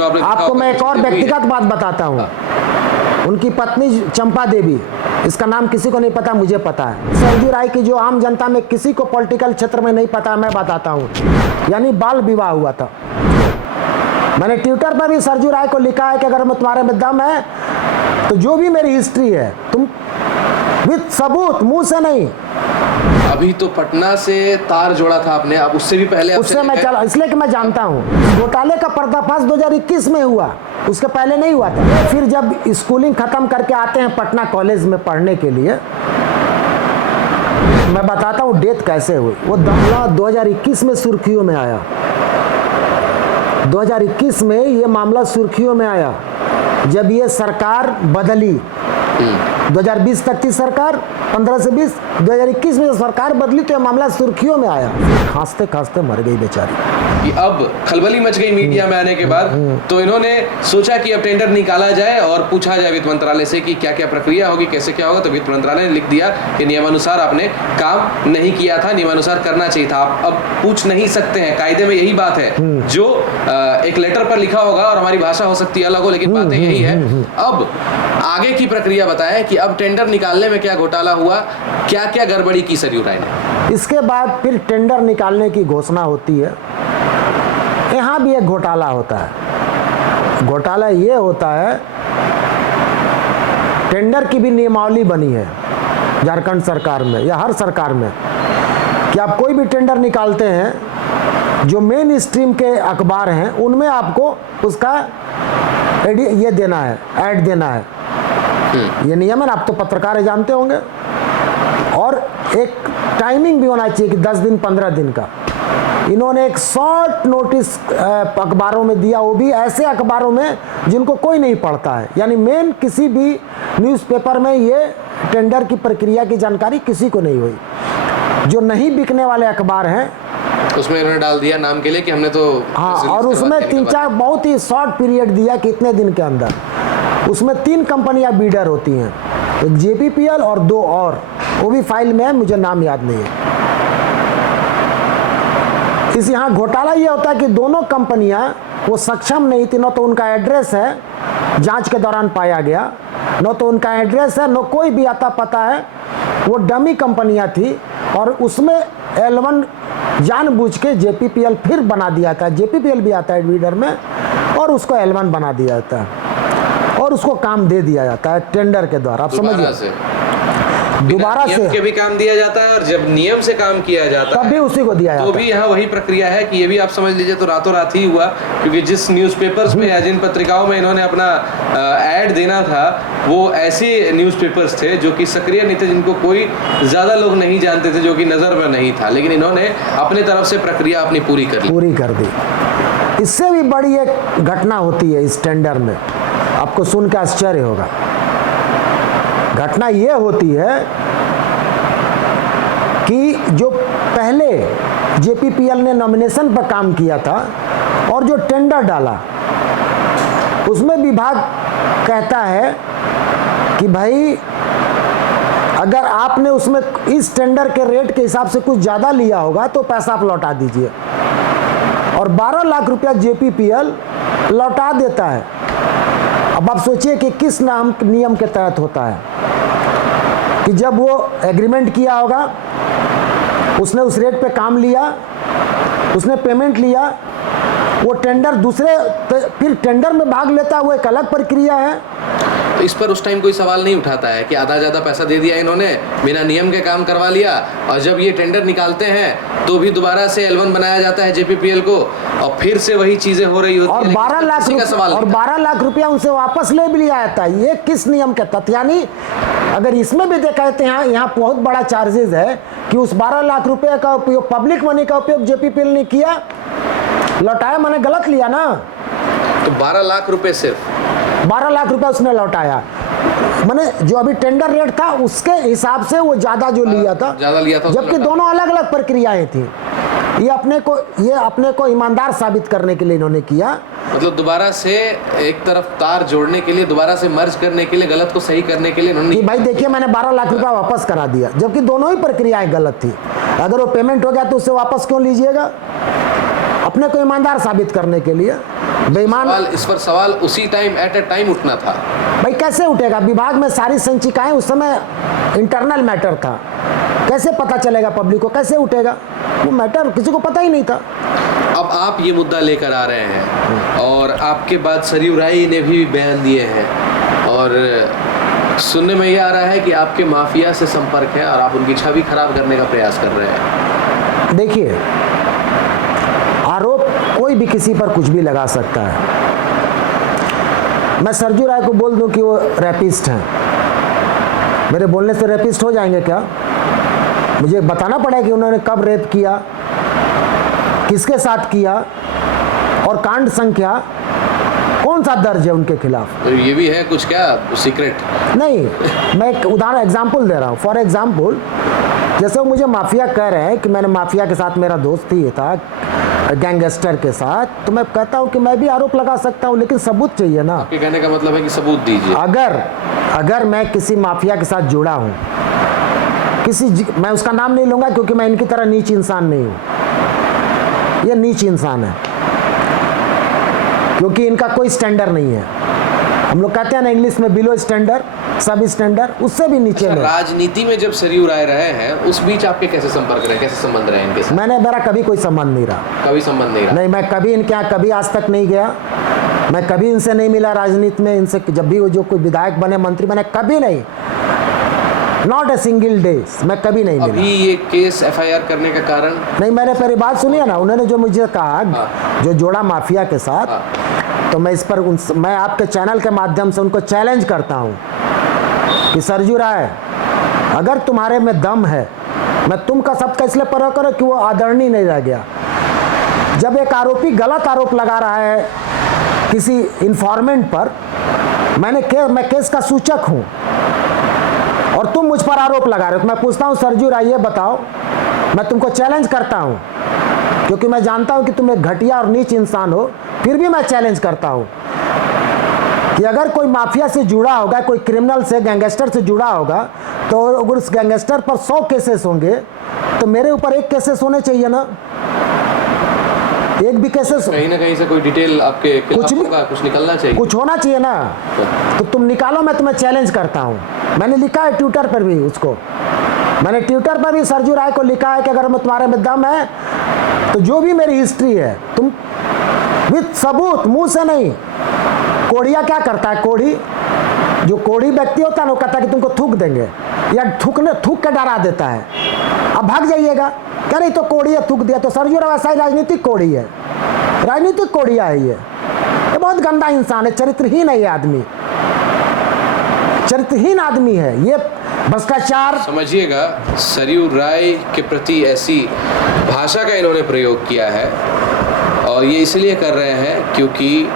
आपको मैं एक और व्यक्तिगत बात बताता हूँ। उनकी पत्नी चंपा देवी, इसका नाम किसी को नहीं पता, मुझे पता है। सरजू राय की जो आम जनता में किसी को पॉलिटिकल क्षेत्र में नहीं पता, मैं बताता हूँ। यानी बाल विवाह हुआ था। मैंने ट्विटर पर भी सरजू राय को लिखा है कि अगर तुम्हारे में दम है तो जो भी मेरी हिस्ट्री है तुम विद सबूत, मुंह से नहीं। अभी तो पटना से तार जोड़ा था आपने, अब उससे भी पहले उससे मैं चला, इसलिए कि मैं जानता हूँ घोटाले का पर्दाफाश 2021 में हुआ, उसके पहले नहीं हुआ था। फिर जब स्कूलिंग खत्म करके आते हैं पटना कॉलेज में पढ़ने के लिए, मैं बताता हूँ डेथ कैसे हुई। वो मामला 2021 में सुर्खियों में आया। 2021 में ये मामला सुर्खियों में आया जब ये सरकार बदली। 2020 तक थी सरकार, 15 से 20, 2021 में जब सरकार बदली तो ये मामला सुर्खियों में आया। खांसते खांसते मर गई बेचारी। कि अब खलबली मच गई मीडिया में आने के बाद, तो इन्होंने सोचा कि अब टेंडर निकाला जाए और पूछा जाए वित्त मंत्रालय से कि क्या क्या प्रक्रिया होगी, कैसे क्या होगा। तो वित्त मंत्रालय ने लिख दिया कि नियमानुसार आपने काम नहीं किया था, नियमानुसार करना चाहिए था। आप अब पूछ नहीं सकते हैं, कायदे में यही बात है। जो एक लेटर पर लिखा होगा और हमारी भाषा हो सकती है अलग हो, लेकिन बातें यही है। अब आगे की प्रक्रिया बताएं कि अब टेंडर निकालने में क्या घोटाला हुआ, क्या क्या गड़बड़ी की सरयू राय ने। इसके बाद फिर टेंडर निकालने की घोषणा होती है। यहाँ भी एक घोटाला होता है। घोटाला ये होता है, टेंडर की भी नियमावली बनी है झारखंड सरकार में या हर सरकार में कि आप कोई भी टेंडर निकालते हैं, जो मेन स्ट्रीम के अखबार हैं उनमें आपको उसका ये देना है, ऐड देना है। ये नियम है, आप तो पत्रकार है, जानते होंगे। और एक टाइमिंग भी होना चाहिए कि 10 दिन 15 दिन का। इन्होंने एक शॉर्ट नोटिस अखबारों में दिया, वो भी ऐसे अखबारों में जिनको कोई नहीं पढ़ता है। यानी मेन किसी भी न्यूज़पेपर में ये टेंडर की प्रक्रिया की जानकारी किसी को नहीं हुई। जो नहीं बिकने वाले अखबार हैं उसमें इन्होंने डाल दिया नाम के लिए कि हमने तो हाँ, और उसमें 3-4 बहुत ही शॉर्ट पीरियड दिया कि इतने दिन के अंदर। उसमें 3 कंपनियां बीडर होती हैं, एक JPPL और 2 और, वो भी फाइल में है, मुझे नाम याद नहीं है। इस यहाँ घोटाला ये होता है कि दोनों कंपनियां वो सक्षम नहीं थी, न तो उनका एड्रेस है जांच के दौरान पाया गया, न तो उनका एड्रेस है, न कोई भी आता पता है। वो डमी कंपनियां थी और उसमें L1 जानबूझ के JPPL फिर बना दिया था। JPPL भी आता है बीडर में और उसको L1 बना दिया जाता है और उसको काम दे दिया जाता है टेंडर के द्वारा। आप समझिए, दोबारा से के भी काम दिया जाता है और जब नियम से काम किया जाता है तब भी उसी को दिया जाता है। तो भी यहाँ वही प्रक्रिया है कि ये भी आप समझ लीजिए तो रातों रात ही हुआ, क्योंकि जिस न्यूज़पेपर्स में या जिन पत्रिकाओं में इन्होंने अपना ऐड देना था वो ऐसे न्यूज़पेपर्स थे जो कि सक्रिय नहीं थे, जिनको कोई ज़्यादा लोग नहीं जानते थे, जो कि नज़र में नहीं था। लेकिन इन्होंने अपने तरफ से प्रक्रिया अपनी पूरी कर दी। इससे भी बड़ी एक घटना होती है इस टेंडर में, आपको सुन के आश्चर्य होगा। घटना ये होती है कि जो पहले JPPL ने नॉमिनेशन पर काम किया था और जो टेंडर डाला उसमें विभाग कहता है कि भाई अगर आपने उसमें इस टेंडर के रेट के हिसाब से कुछ ज़्यादा लिया होगा तो पैसा आप लौटा दीजिए। और 12 लाख रुपया JPPL लौटा देता है। अब आप सोचिए कि किस नियम के तहत होता है कि जब वो एग्रीमेंट किया होगा, उसने उस रेट पे काम लिया, उसने पेमेंट लिया, वो टेंडर दूसरे फिर टेंडर में भाग लेता है, वो एक अलग प्रक्रिया है। तो इस पर उस टाइम कोई सवाल नहीं उठाता है कि आधा ज़्यादा पैसा दे दिया इन्होंने, बिना नियम के काम करवा लिया, और जब ये टेंडर निकालते हैं तो भी दोबारा से L1 बनाया जाता है JPPL को और फिर से वही चीज़ें हो रही होती और है। 12 लाख रुपया उनसे वापस ले भी लिया जाता है। ये किस नियम के तहत? यानी अगर इसमें भी देखा जाते हैं, यहाँ बहुत बड़ा चार्जेस है कि उस 12 लाख रुपये का उपयोग, पब्लिक मनी का उपयोग JPPL ने किया, लौटाया, मैंने गलत लिया ना। तो 12 लाख रुपए, सिर्फ 12 लाख रुपया उसने लौटाया। मैंने जो अभी टेंडर रेट था उसके हिसाब से वो ज़्यादा जो लिया था, जबकि दोनों अलग अलग प्रक्रियाएं थी। ये अपने को ईमानदार साबित करने के लिए इन्होंने किया। मतलब दोबारा से एक तरफ तार जोड़ने के लिए, दोबारा से मर्ज करने के लिए, गलत को सही करने के लिए इन्होंने कि भाई देखिए मैंने 12 लाख रुपया वापस करा दिया, जबकि दोनों ही प्रक्रियाएं गलत थी। अगर वो पेमेंट हो गया तो उससे वापस क्यों लीजिएगा? अपने को ईमानदार साबित करने के लिए। बेईमान। इस पर सवाल उसी टाइम एट ए टाइम उठना था। भाई कैसे उठेगा? विभाग में सारी संचिकाएं उस समय इंटरनल मैटर था, कैसे पता चलेगा पब्लिक को? कैसे उठेगा वो मैटर? किसी को पता ही नहीं था। अब आप ये मुद्दा लेकर आ रहे हैं और आपके बाद सरयू राय ने भी बयान दिए हैं और सुनने में ये आ रहा है कि आपके माफिया से संपर्क है और आप उनकी छवि खराब करने का प्रयास कर रहे हैं। देखिए, आरोप कोई भी किसी पर कुछ भी लगा सकता है। मैं सरजू राय को बोल दूं कि वो रैपिस्ट हैं, मेरे बोलने से रैपिस्ट हो जाएंगे क्या? मुझे बताना पड़ेगा कि उन्होंने कब रेप किया, किसके साथ किया और कांड संख्या कौन सा दर्ज है उनके खिलाफ। तो ये भी है कुछ क्या सीक्रेट? नहीं, मैं एक उदाहरण एग्जांपल दे रहा हूँ। फॉर एग्जांपल, जैसे वो मुझे माफिया कह रहे हैं कि मैंने माफिया के साथ, मेरा दोस्त ही था गैंगस्टर के साथ, तो मैं कहता हूँ कि मैं भी आरोप लगा सकता हूँ, लेकिन सबूत चाहिए ना। आपके कहने का मतलब है कि सबूत दीजिए। अगर मैं किसी माफिया के साथ जुड़ा हूँ, मैं उसका नाम नहीं लूंगा क्योंकि मैं इनकी तरह नीच इंसान नहीं हूँ, ये नीच इंसान है क्योंकि इनका कोई स्टैंडर्ड नहीं है। हम लोग कहते हैं ना इंग्लिश में बिलो स्टैंडर्ड, सब स्टैंडर्ड, उससे भी नीचे में। राजनीति में जब सरयू राय रहे हैं उस बीच आपके कैसे संपर्क रहे, कैसे संबंध रहे इनके साथ? मेरा कभी कोई संबंध नहीं रहा। कभी संबंध नहीं रहा? नहीं, मैं कभी इनके यहाँ कभी आज तक नहीं गया, मैं कभी इनसे नहीं मिला राजनीति में। इनसे जब भी वो जो कोई विधायक बने, मंत्री बने, कभी नहीं, नॉट ए सिंगल डे, मैं कभी नहीं मिला। अभी ये केस एफआईआर करने का कारण? नहीं, मैंने पहली बात सुनी है ना, उन्होंने जो मुझे कहा, जो जोड़ा माफिया के साथ, तो मैं इस पर मैं आपके चैनल के माध्यम से उनको चैलेंज करता हूं कि सरजू राय, अगर तुम्हारे में दम है, मैं तुमका सबका इसलिए परवाह करो कि वो आदरणीय नहीं रह गया। जब एक आरोपी गलत आरोप लगा रहा है किसी इन्फॉर्मेंट पर, मैं केस का सूचक हूं और तुम मुझ पर आरोप लगा रहे हो, तो मैं पूछता हूं सरजू राय, ये बताओ, मैं तुमको चैलेंज करता हूं क्योंकि मैं जानता हूं कि तुम एक घटिया और नीच इंसान हो, फिर भी मैं चैलेंज करता हूं कि अगर कोई माफिया से जुड़ा होगा, कोई क्रिमिनल से, गैंगस्टर से जुड़ा होगा, तो अगर उस गैंगस्टर पर 100 केसेस होंगे तो मेरे ऊपर 1 केसेस होने चाहिए ना, एक भी केसेस। कहीं ना कहीं से कोई डिटेल आपके कुछ भी, कुछ निकलना चाहिए, कुछ होना चाहिए ना, तो तुम निकालो, मैं तुम्हें चैलेंज करता हूं। मैंने लिखा है ट्विटर पर भी उसको, मैंने ट्विटर पर भी सरजू राय को लिखा है कि अगर मैं तुम्हारे में दम है तो जो भी मेरी हिस्ट्री है तुम विद सबूत, मुंह से नहीं। कोढ़िया क्या करता है, जो कोढ़ी व्यक्ति होता है ना, वो कहता है कि तुमको थूक देंगे या थूक के डरा देता है, अब भाग जाइएगा, क्या नहीं तो कोढ़ी है, थूक दिया। तो सरजू राय ऐसा ही राजनीतिक कोढ़ी है, राजनीतिक कोढ़िया है ये बहुत गंदा इंसान है, चरित्रहीन है ये आदमी, चरित्रहीन आदमी है ये, भ्रष्टाचार। समझिएगा, सरयू राय के प्रति ऐसी भाषा का इन्होंने प्रयोग किया है और ये इसलिए कर रहे हैं क्योंकि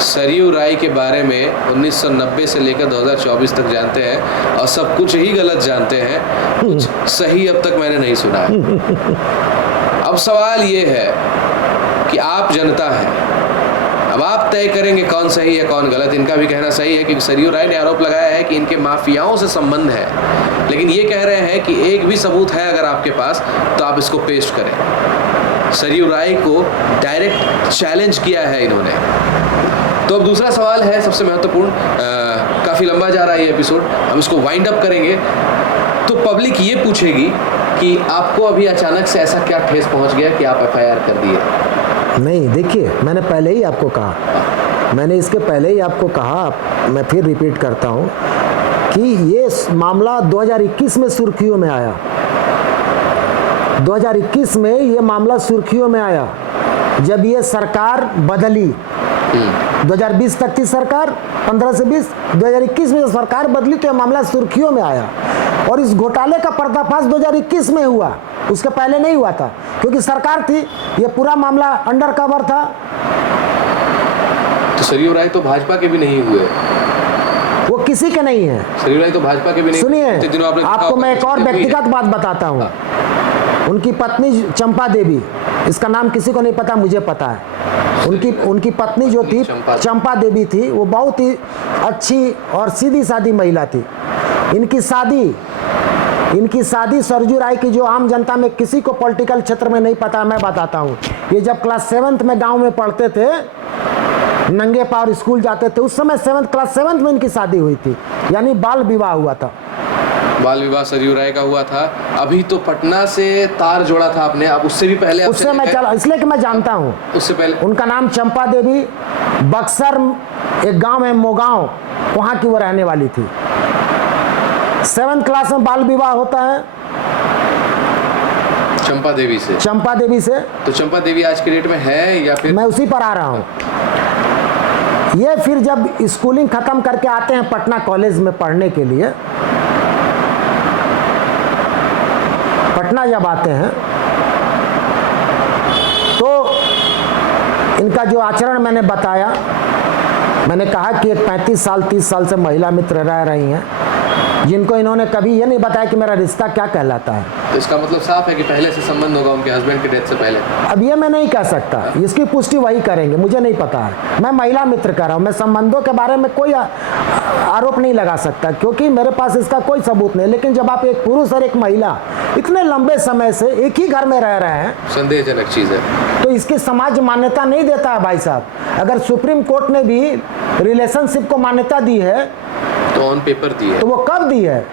सरयू राय के बारे में 1990 से लेकर 2024 तक जानते हैं और सब कुछ ही गलत जानते हैं, कुछ सही अब तक मैंने नहीं सुना है। अब सवाल ये है कि आप जनता हैं, अब आप तय करेंगे कौन सही है कौन गलत। इनका भी कहना सही है क्योंकि सरयू राय ने आरोप लगाया है कि इनके माफियाओं से संबंध है, लेकिन ये कह रहे हैं कि एक भी सबूत है अगर आपके पास तो आप इसको पेश करें। सरयू राय को डायरेक्ट चैलेंज किया है इन्होंने। तो अब दूसरा सवाल है सबसे महत्वपूर्ण, काफ़ी लंबा जा रहा है ये एपिसोड, हम इसको वाइंड अप करेंगे। तो पब्लिक ये पूछेगी कि आपको अभी अचानक से ऐसा क्या ठेस पहुंच गया कि आप एफआईआर कर दिए? नहीं, देखिए, मैंने पहले ही आपको कहा, मैंने इसके पहले ही आपको कहा, मैं फिर रिपीट करता हूं कि ये मामला 2021 में सुर्खियों में आया, 2021 में ये मामला सुर्खियों में आया जब ये सरकार बदली। 2020 तक की सरकार, 15 से 20, 2021 में सरकार बदली तो ये मामला सुर्खियों में आया और इस घोटाले का पर्दाफाश 2021 में हुआ, उसके पहले नहीं हुआ था क्योंकि सरकार थी, ये पूरा मामला अंडर कवर था। तो सरयू राय तो भाजपा के भी नहीं हुए, वो किसी के नहीं है। सरयू राय तो भाजपा के भी नहीं। सुनिए, आपको मैं एक और व्यक्तिगत बात बताता हूँ। उनकी पत्नी चंपा देवी, इसका नाम किसी को नहीं पता, मुझे पता है। उनकी पत्नी जो थी चंपा देवी थी, वो बहुत ही अच्छी और सीधी सादी महिला थी। इनकी शादी सरजू राय की, जो आम जनता में किसी को पॉलिटिकल क्षेत्र में नहीं पता, मैं बताता हूँ। ये जब क्लास 7th में गांव में पढ़ते थे, नंगे पाँव स्कूल जाते थे। उस समय क्लास 7 में इनकी शादी हुई थी, यानी बाल विवाह हुआ था। बाल विवाह सरयू राय का हुआ था। अभी तो पटना से तार जोड़ा था आपने, आप उससे भी पहले उससे मैं चला, इसलिए कि मैं जानता हूँ। उससे पहले उनका नाम चंपा देवी, बक्सर एक गांव है मोगांव, वहाँ की वो रहने वाली थी। 7th क्लास में बाल विवाह होता है चंपा देवी से। चंपा देवी से। तो चंपा देवी आज की डेट में है या फिर? मैं उसी पर आ रहा हूँ। ये फिर जब स्कूलिंग खत्म करके आते हैं पटना कॉलेज में पढ़ने के लिए, पटना जब आते हैं तो इनका जो आचरण मैंने बताया, मैंने कहा कि एक 35 साल 30 साल से महिला मित्र रह रही हैं, जिनको इन्होंने कभी ये नहीं बताया कि मेरा रिश्ता क्या कहलाता है। तो इसका मतलब साफ है कि पहले से संबंध होगा उनके हस्बैंड की डेथ से पहले। अब ये मैं नहीं कह सकता, इसकी पुष्टि वही करेंगे, मुझे नहीं पता है। मैं महिला मित्र कह रहा हूँ, मैं संबंधों के बारे में कोई आरोप नहीं लगा सकता क्योंकि मेरे पास इसका कोई सबूत नहीं। लेकिन जब आप एक पुरुष और एक महिला इतने लंबे समय से एक ही घर में रह रहे हैं, संदेहजनक चीज है, तो इसकी समाज मान्यता नहीं देता है भाई साहब। अगर सुप्रीम कोर्ट ने भी रिलेशनशिप को मान्यता दी है तो ऑन पेपर दी है। तो वो कब दी है?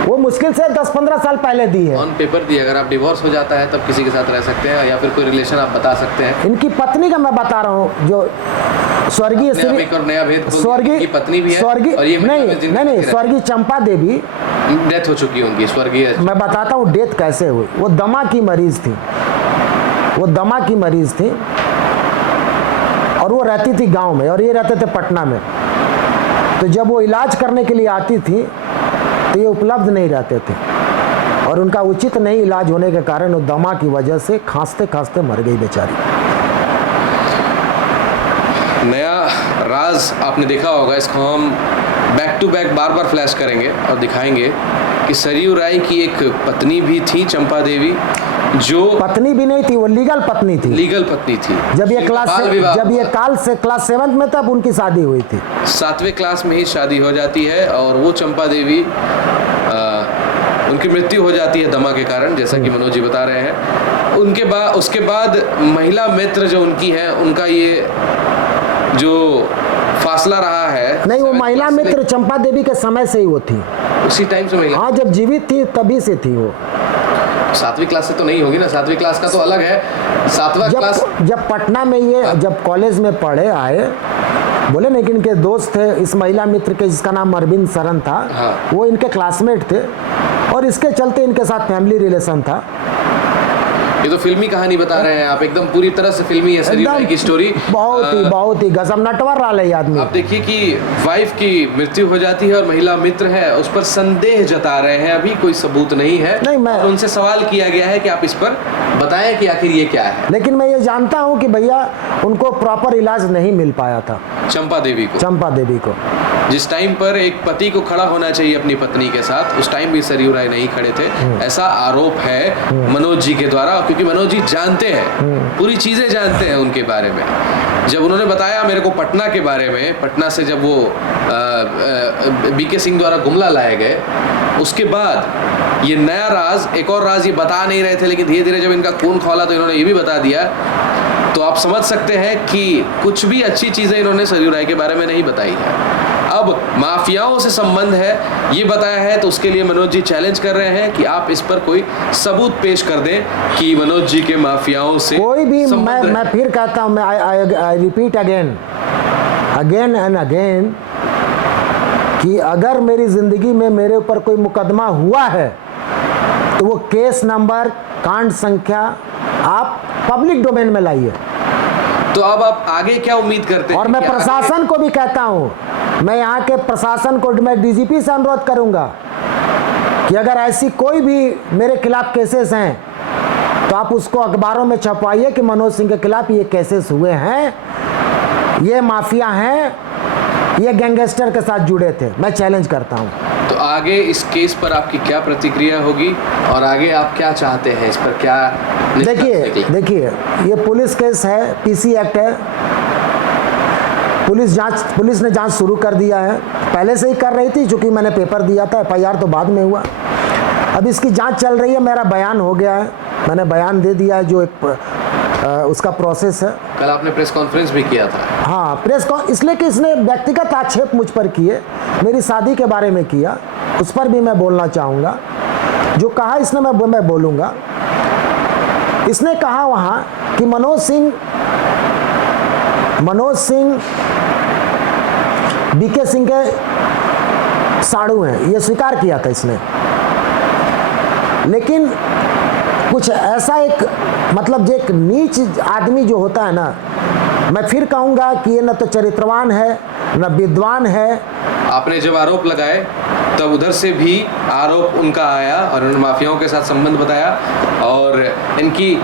वो मुश्किल से 10-15 साल पहले दी है। ऑन पेपर दी। अगर आप डिवोर्स हो जाता है तब किसी के साथ रह सकते हैं या फिर कोई रिलेशन आप बता सकते हैं। इनकी पत्नी का मैं बता रहा हूँ, जो स्वर्गीय एक और नया भेद, स्वर्गीय की पत्नी भी है स्वर्गीय और ये नहीं स्वर्गीय चंपा देवी डेथ हो चुकी होंगी स्वर्गीय। मैं बताता हूँ डेथ कैसे हुई। वो दमा की मरीज थी, वो दमा की मरीज थी और वो रहती थी गांव में और ये रहते थे पटना में। तो जब वो इलाज करने के लिए आती थी तो ये उपलब्ध नहीं रहते थे और उनका उचित नहीं इलाज होने के कारण वो दमा की वजह से खांसते खांसते मर गई बेचारी। नया राज आपने देखा होगा, इसको हम बैक टू बैक बार बार फ्लैश करेंगे और दिखाएंगे कि सरयू राय की एक पत्नी भी थी चंपा देवी, जो पत्नी भी नहीं थी, वो लीगल पत्नी थी। लीगल पत्नी थी। जब ये क्लास 7 में तब उनकी शादी हुई थी। 7वें क्लास में ही शादी हो जाती है और वो चंपा देवी उनकी मृत्यु हो जाती है दमा के कारण, जैसा कि मनोज जी बता रहे हैं। उसके बाद महिला मित्र जो उनकी है, उनका ये जो फासला रहा है। नहीं, वो महिला मित्र चंपा देवी के समय से ही वो थी, उसी टाइम से महिला। हाँ, जब जीवित थी तभी से थी वो। 7वीं क्लास से तो नहीं होगी ना, 7वीं क्लास का तो अलग है। 7वां क्लास जब पटना में ये जब कॉलेज में पढ़े आए, बोले लेकिन इनके दोस्त थे इस महिला मित्र के, जिसका नाम अरविंद शरण था। हाँ। वो इनके क्लासमेट थे और इसके चलते इनके साथ फैमिली रिलेशन था। ये तो फिल्मी कहानी बता रहे हैं आप, एकदम पूरी तरह से फिल्मी है सरयू राय की स्टोरी। बहुत ही गजब नटवर रहा है आदमी। आप देखिए कि वाइफ की मृत्यु हो जाती है और महिला मित्र है उस पर संदेह जता रहे हैं, अभी कोई सबूत नहीं है। नहीं, मैं और उनसे सवाल किया गया है कि आप इस पर बताएं कि आखिर ये क्या है। लेकिन मैं ये जानता हूँ कि भैया उनको प्रॉपर इलाज नहीं मिल पाया था चंपा देवी को। जिस टाइम पर एक पति को खड़ा होना चाहिए अपनी पत्नी के साथ, उस टाइम भी सरयू राय नहीं खड़े थे, ऐसा आरोप है मनोज जी के द्वारा। क्योंकि मनोज जी जानते हैं, पूरी चीजें जानते हैं उनके बारे में। जब उन्होंने बताया मेरे को पटना के बारे में, पटना से जब वो बीके सिंह द्वारा गुमला लाए गए, उसके बाद ये नया राज, एक और राज ये बता नहीं रहे थे, लेकिन धीरे धीरे जब इनका खून खौला तो इन्होंने ये भी बता दिया। तो आप समझ सकते हैं कि कुछ भी अच्छी चीजें इन्होंने सरयू राय के बारे में नहीं बताई है। अब माफियाओं से संबंध है ये बताया है, तो उसके लिए मनोज जी चैलेंज कर रहे हैं कि आप इस पर कोई सबूत पेश कर दें कि मनोज जी के माफियाओं से कोई भी। मैं फिर कहता हूं, मैं I repeat again and again कि अगर मेरी जिंदगी में मेरे ऊपर कोई मुकदमा हुआ है तो वो केस नंबर, कांड संख्या आप पब्लिक डोमेन में लाइए। तो अब आप आगे क्या उम्मीद करते हैं? और मैं प्रशासन को भी कहता हूं, मैं यहाँ के प्रशासन को, मैं डीजीपी से अनुरोध करूंगा कि अगर ऐसी कोई भी मेरे खिलाफ केसेस हैं तो आप उसको अखबारों में छपवाइए कि मनोज सिंह के खिलाफ ये केसेस हुए हैं, ये माफिया हैं, ये गैंगस्टर के साथ जुड़े थे। मैं चैलेंज करता हूं। तो आगे इस केस पर आपकी क्या प्रतिक्रिया होगी और आगे आप क्या चाहते हैं, इस पर क्या? देखिए ये पुलिस केस है, पीसी एक्ट है, पुलिस ने जांच शुरू कर दिया है, पहले से ही कर रही थी, चूंकि मैंने पेपर दिया था, एफआईआर तो बाद में हुआ। अब इसकी जांच चल रही है, मेरा बयान हो गया है, मैंने बयान दे दिया है, जो एक उसका प्रोसेस है। कल आपने प्रेस कॉन्फ्रेंस भी किया था। हाँ प्रेस इसलिए कि इसने व्यक्तिगत आक्षेप मुझ पर किए, मेरी शादी के बारे में किया, उस पर भी मैं बोलना चाहूँगा। जो कहा इसने मैं बोलूँगा। इसने कहा वहाँ कि मनोज सिंह बीके सिंह के साड़ू हैं, ये स्वीकार किया था इसने। लेकिन कुछ ऐसा एक मतलब जो एक नीच आदमी जो होता है ना, मैं फिर कहूँगा कि ये न तो चरित्रवान है न विद्वान है। आपने जब आरोप लगाए तब उधर से भी आरोप उनका आया और उन्होंने माफियाओं के साथ संबंध बताया और इनकी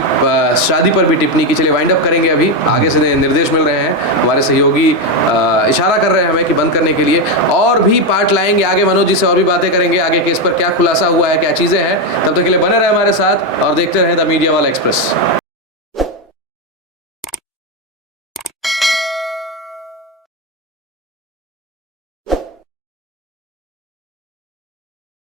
शादी पर भी टिप्पणी की। चलिए वाइंड अप करेंगे, अभी आगे से निर्देश मिल रहे हैं, हमारे सहयोगी इशारा कर रहे हैं हमें कि बंद करने के लिए। और भी पार्ट लाएंगे आगे, मनोज जी से और भी बातें करेंगे आगे केस पर क्या खुलासा हुआ है, क्या चीज़ें हैं। तब तक के लिए बने रहे हमारे साथ और देखते रहें द मीडिया वाला एक्सप्रेस।